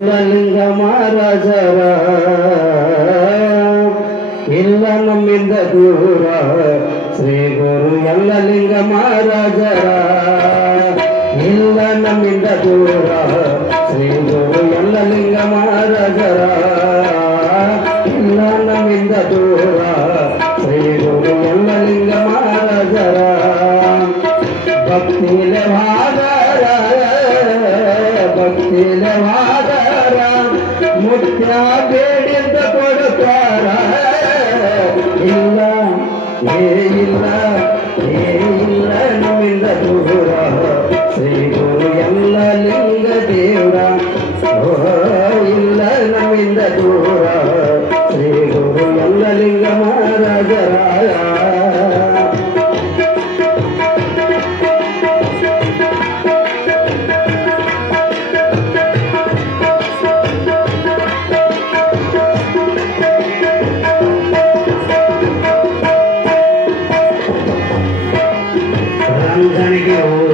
ಲಿಂಗ ಮಹಾರಾಜರ ಇಲ್ಲ ನಮ್ಮಿಂದ ದೂರ. ಶ್ರೀ ಗುರು ಎಲ್ಲ ಲಿಂಗ ಮಹಾರಾಜರ ಇಲ್ಲ ನಮ್ಮಿಂದ ದೂರ. ಶ್ರೀ ಗುರು ಎಲ್ಲ ಲಿಂಗ ಮಹಾರಾಜರ ಇಲ್ಲ ನಮ್ಮಿಂದ ದೂರ. ಶ್ರೀ ಗುರು ಎಲ್ಲ ಲಿಂಗ ಮಹಾರಾಜರ ಭಕ್ತಿಲೆ ಭಕ್ತಿ ಭಕ್ತಿಲೆ ಮುತ್ಯ ಬೇಡಿದ್ದ ಕೊಡುತ್ತಾರ ಇಲ್ಲ ಏ ಇಲ್ಲ ಏ ಇಲ್ಲ ರಂಜನಿಗೆ ಊರ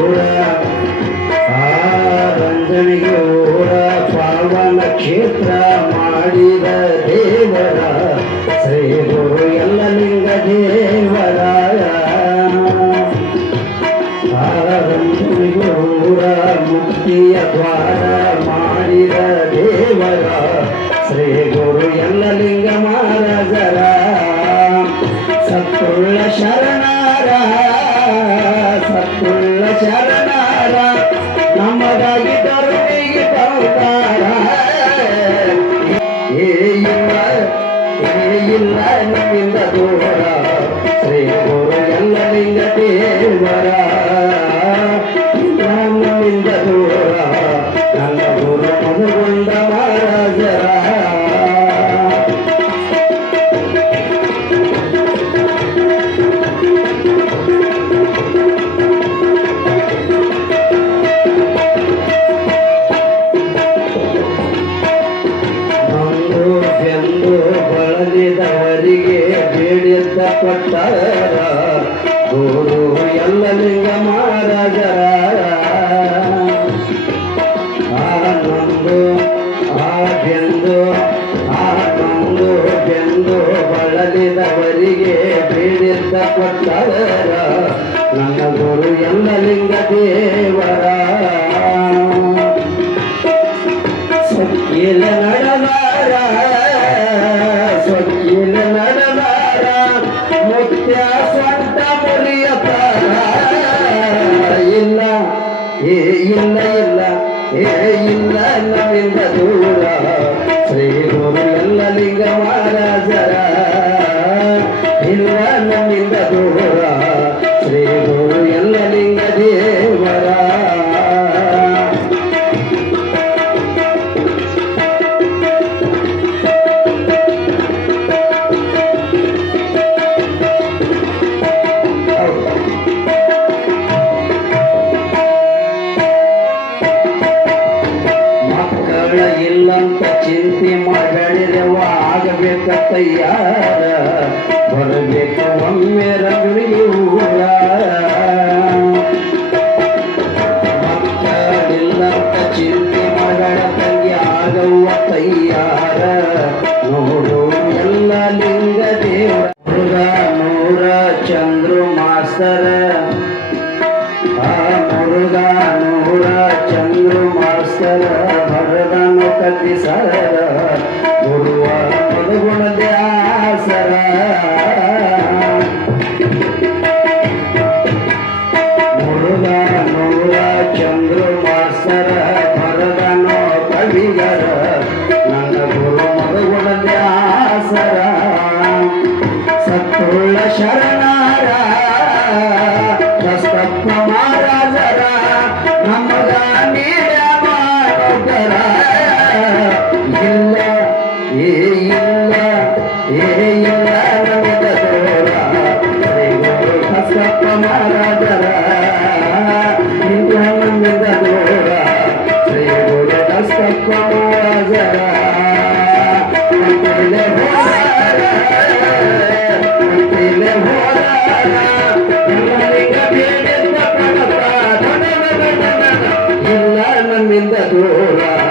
ಏ ಇಲ್ಲ ನಮ್ಮಿಂದ ದೂರ ಶ್ರೀ ಗುರು ಎಲ್ಲ ಲಿಂಗ ಕೊಟ್ಟಾರ ಗುರು ಎಲ್ಲ ಲಿಂಗ ಮಹಾರಾಜರ ಆ ನೊಂದು ಆ ಬೆಂದು ಬಳಲಿದವರಿಗೆ ಬೇಡಿದ್ದ ಕೊಟ್ಟಾರ ನನ್ನ ಗುರು ಎಲ್ಲ ಲಿಂಗ ಏ ಇಲ್ಲ ನಮ್ಮಿಂದ ದೂರ ತಯ್ಯಾರ ಬರಬೇಕು ಚಿಂತೆ ಮಾಡಳ ತಂಗಿ ತಯ್ಯಾರ ನೋಡು ಎಲ್ಲ ಲಿಂಗ ದೇವರ. ನೂರ ಆ ಮುರುಘ ನೂರ, ಚಂದ್ರು ಮಾಸ್ತರ ಭರದನು ಕದ್ದಿ ಸರ Number ಬೇಡಿದ್ದ